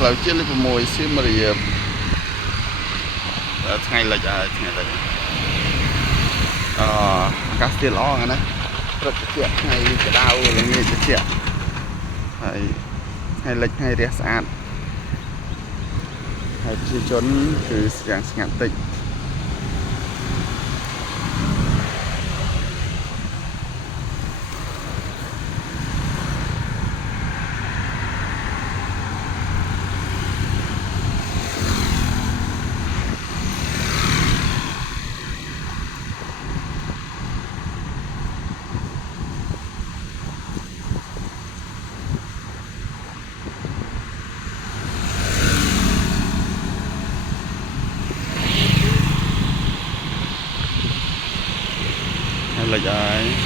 เราเชื่อเลยผมมวยซื้อมาเรียบไงเราจะไงเราcác tiền lo này rất chuyện hay cái đau là nghe cái chuyện hay lệch hay rẻ sạn hay chi chốn từ dạng ngạn tịnh hay là dài